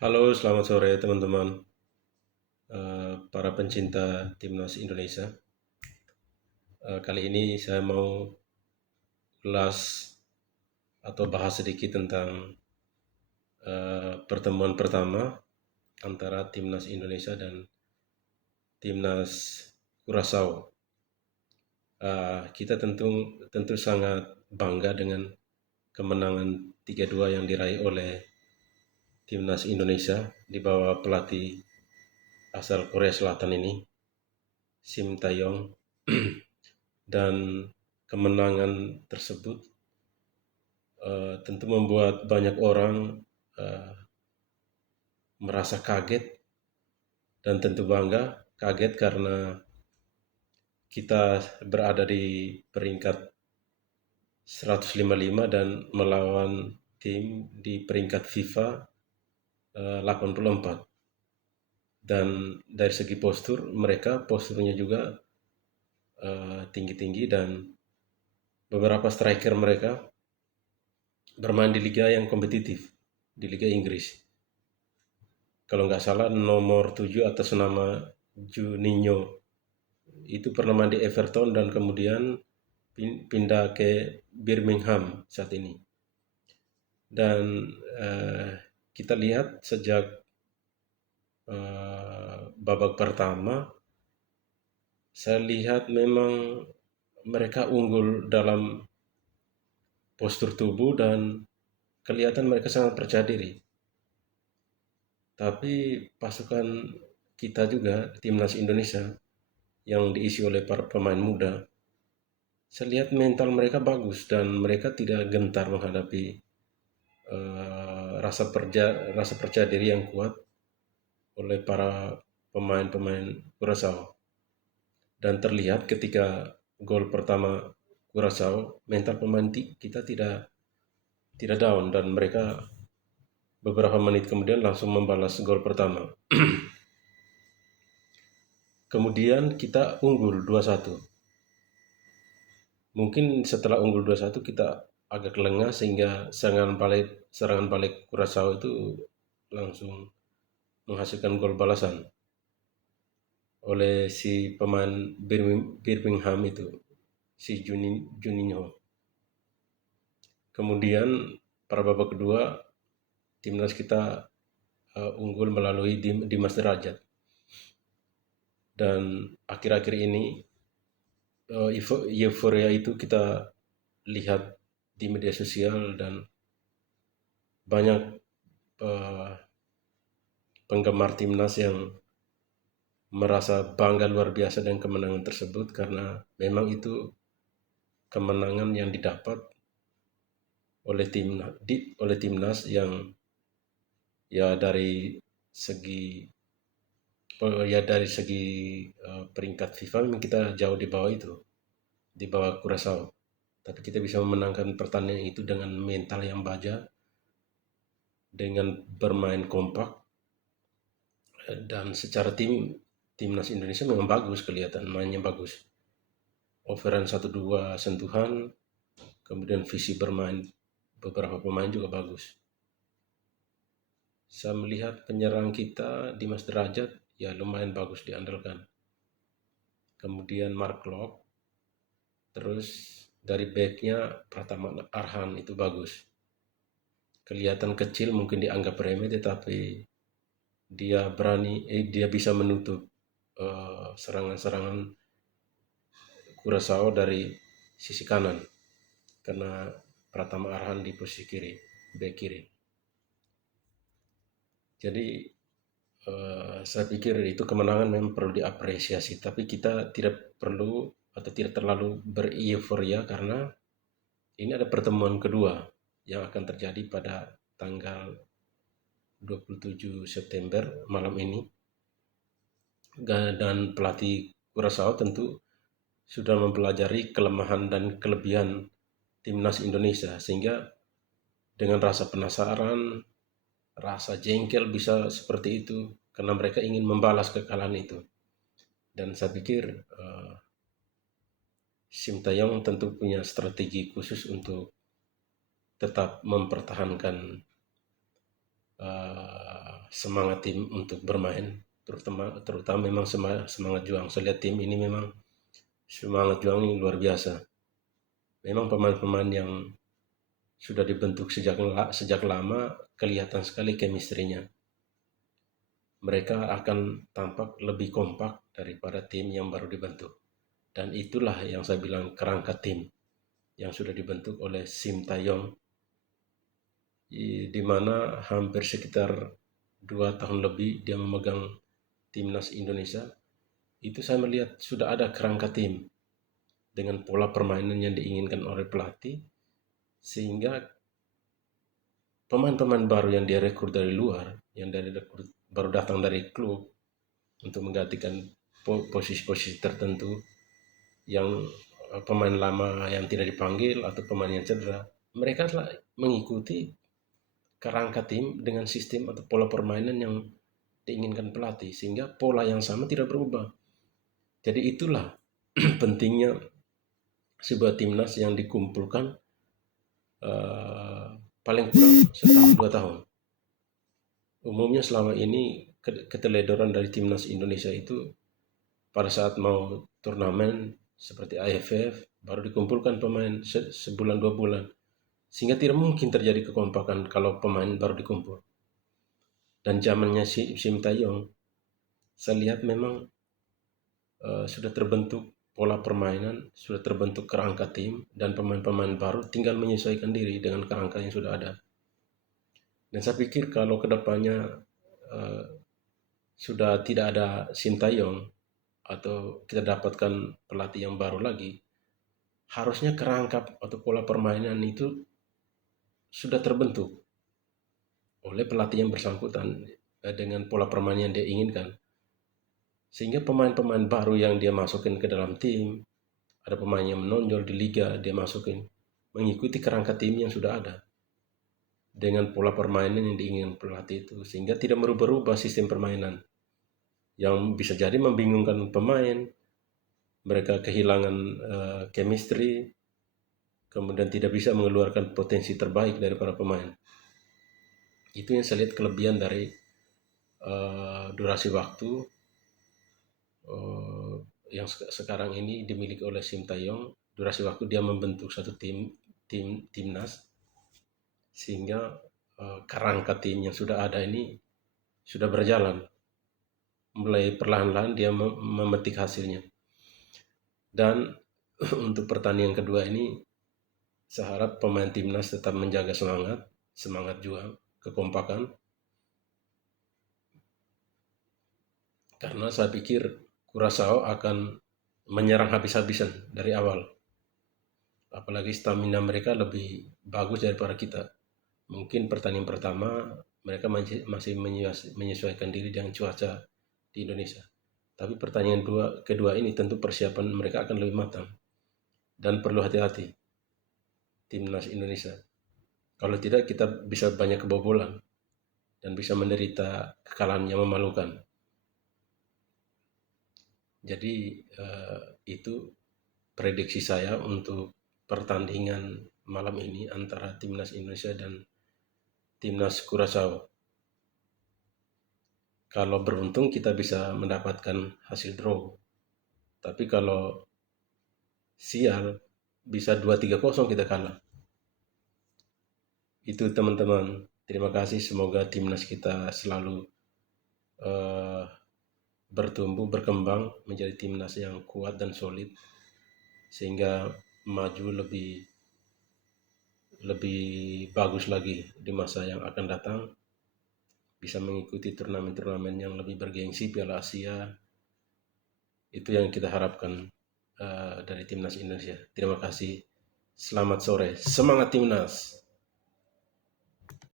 Halo, selamat sore teman-teman, para pencinta timnas Indonesia. Kali ini saya mau ulas atau bahas sedikit tentang pertemuan pertama antara timnas Indonesia dan timnas Kurasaw. Kita tentu sangat bangga dengan kemenangan 3-2 yang diraih oleh timnas Indonesia di bawah pelatih asal Korea Selatan ini, Sim Taeyong. Dan kemenangan tersebut tentu membuat banyak orang uh, merasa kaget dan tentu bangga. Kaget karena kita berada di peringkat 155 dan melawan tim di peringkat FIFA 84. Dan dari segi postur, mereka posturnya juga tinggi-tinggi, dan beberapa striker mereka bermain di liga yang kompetitif, di Liga Inggris. Kalau nggak salah nomor 7 atas nama Juninho itu pernah main di Everton dan kemudian pindah ke Birmingham saat ini. Dan kita lihat sejak babak pertama, saya lihat memang mereka unggul dalam postur tubuh dan kelihatan mereka sangat percaya diri. Tapi pasukan kita juga, timnas Indonesia, yang diisi oleh para pemain muda, saya lihat mental mereka bagus dan mereka tidak gentar menghadapi rasa percaya diri yang kuat oleh para pemain-pemain Curaçao. Dan terlihat ketika gol pertama Curaçao, mental pemain kita tidak down, dan mereka beberapa menit kemudian langsung membalas gol pertama. Kemudian kita unggul 2-1. Mungkin setelah unggul 2-1 kita agak lengah sehingga serangan balik Curaçao itu langsung menghasilkan gol balasan oleh si pemain Birmingham itu, si Juninho. Kemudian pada babak kedua timnas kita unggul melalui Dimas Derajat. Dan akhir-akhir ini euforia itu kita lihat di media sosial, dan banyak penggemar timnas yang merasa bangga luar biasa dengan kemenangan tersebut, karena memang itu kemenangan yang didapat oleh timnas yang ya dari segi peringkat FIFA memang kita jauh di bawah itu, di bawah Curaçao. Tapi kita bisa memenangkan pertandingan itu dengan mental yang baja, dengan bermain kompak, dan secara timnas Indonesia memang bagus, kelihatan mainnya bagus. Overan 1-2 sentuhan, kemudian visi bermain beberapa pemain juga bagus. Saya melihat penyerang kita Dimas Derajat ya lumayan bagus diandalkan. Kemudian Mark Locke, terus dari backnya Pratama Arhan itu bagus. Kelihatan kecil, mungkin dianggap remeh, tetapi dia bisa menutup serangan-serangan Curaçao dari sisi kanan, karena Pratama Arhan di posisi kiri, back kiri. Jadi saya pikir itu kemenangan memang perlu diapresiasi, tapi kita tidak perlu atau tidak terlalu bereuforia, karena ini ada pertemuan kedua yang akan terjadi pada tanggal 27 September malam ini. Dan pelatih Curaçao tentu sudah mempelajari kelemahan dan kelebihan timnas Indonesia, sehingga dengan rasa penasaran, rasa jengkel bisa seperti itu, karena mereka ingin membalas kekalahan itu. Dan saya pikir Sintayong tentu punya strategi khusus untuk tetap mempertahankan semangat tim untuk bermain, terutama memang semangat juang. Saya lihat tim ini memang semangat juang ini luar biasa. Memang pemain-pemain yang sudah dibentuk sejak lama, kelihatan sekali chemistry-nya. Mereka akan tampak lebih kompak daripada tim yang baru dibentuk. Dan itulah yang saya bilang kerangka tim yang sudah dibentuk oleh Sim Taeyong, di mana hampir sekitar 2 tahun lebih dia memegang timnas Indonesia. Itu saya melihat sudah ada kerangka tim dengan pola permainan yang diinginkan oleh pelatih, sehingga pemain-pemain baru yang dia rekrut dari luar, yang baru datang dari klub untuk menggantikan posisi-posisi tertentu, yang pemain lama yang tidak dipanggil atau pemain yang cedera, mereka telah mengikuti kerangka tim dengan sistem atau pola permainan yang diinginkan pelatih, sehingga pola yang sama tidak berubah. Jadi itulah pentingnya sebuah timnas yang dikumpulkan paling kurang setahun 2 tahun. Umumnya selama ini keteledoran dari timnas Indonesia itu pada saat mau turnamen seperti AFF baru dikumpulkan pemain sebulan 2 bulan, sehingga tidak mungkin terjadi kekompakan kalau pemain baru dikumpul. Dan zamannya Sim Taeyong, saya lihat memang sudah terbentuk pola permainan, sudah terbentuk kerangka tim, dan pemain-pemain baru tinggal menyesuaikan diri dengan kerangka yang sudah ada. Dan saya pikir kalau kedepannya sudah tidak ada Sintayong atau kita dapatkan pelatih yang baru lagi, harusnya kerangka atau pola permainan itu sudah terbentuk oleh pelatih yang bersangkutan dengan pola permainan yang dia inginkan. Sehingga pemain-pemain baru yang dia masukin ke dalam tim, ada pemain yang menonjol di liga, dia masukin mengikuti kerangka tim yang sudah ada dengan pola permainan yang diinginkan pelatih itu, sehingga tidak merubah-rubah sistem permainan yang bisa jadi membingungkan pemain. Mereka kehilangan chemistry, kemudian tidak bisa mengeluarkan potensi terbaik dari para pemain. Itu yang saya lihat kelebihan dari durasi waktu yang sekarang ini dimiliki oleh Sim Taeyong. Durasi waktu dia membentuk satu timnas, sehingga kerangka tim yang sudah ada ini sudah berjalan. Mulai perlahan-lahan dia memetik hasilnya. Dan untuk pertandingan kedua ini, saya harap pemain timnas tetap menjaga semangat juang, kekompakan. Karena saya pikir Curaçao akan menyerang habis-habisan dari awal. Apalagi stamina mereka lebih bagus daripada kita. Mungkin pertandingan pertama mereka masih menyesuaikan diri dengan cuaca di Indonesia. Tapi pertandingan kedua ini tentu persiapan mereka akan lebih matang. Dan perlu hati-hati timnas Indonesia. Kalau tidak kita bisa banyak kebobolan dan bisa menderita kekalahan yang memalukan. Jadi itu prediksi saya untuk pertandingan malam ini antara timnas Indonesia dan timnas Curaçao. Kalau beruntung kita bisa mendapatkan hasil draw. Tapi kalau sial bisa 2-3-0 kita kalah. Itu teman-teman. Terima kasih, semoga timnas kita selalu bertumbuh, berkembang menjadi timnas yang kuat dan solid, sehingga maju lebih bagus lagi di masa yang akan datang, bisa mengikuti turnamen-turnamen yang lebih bergengsi, Piala Asia. Itu yang kita harapkan dari timnas Indonesia. Terima kasih. Selamat sore. Semangat timnas.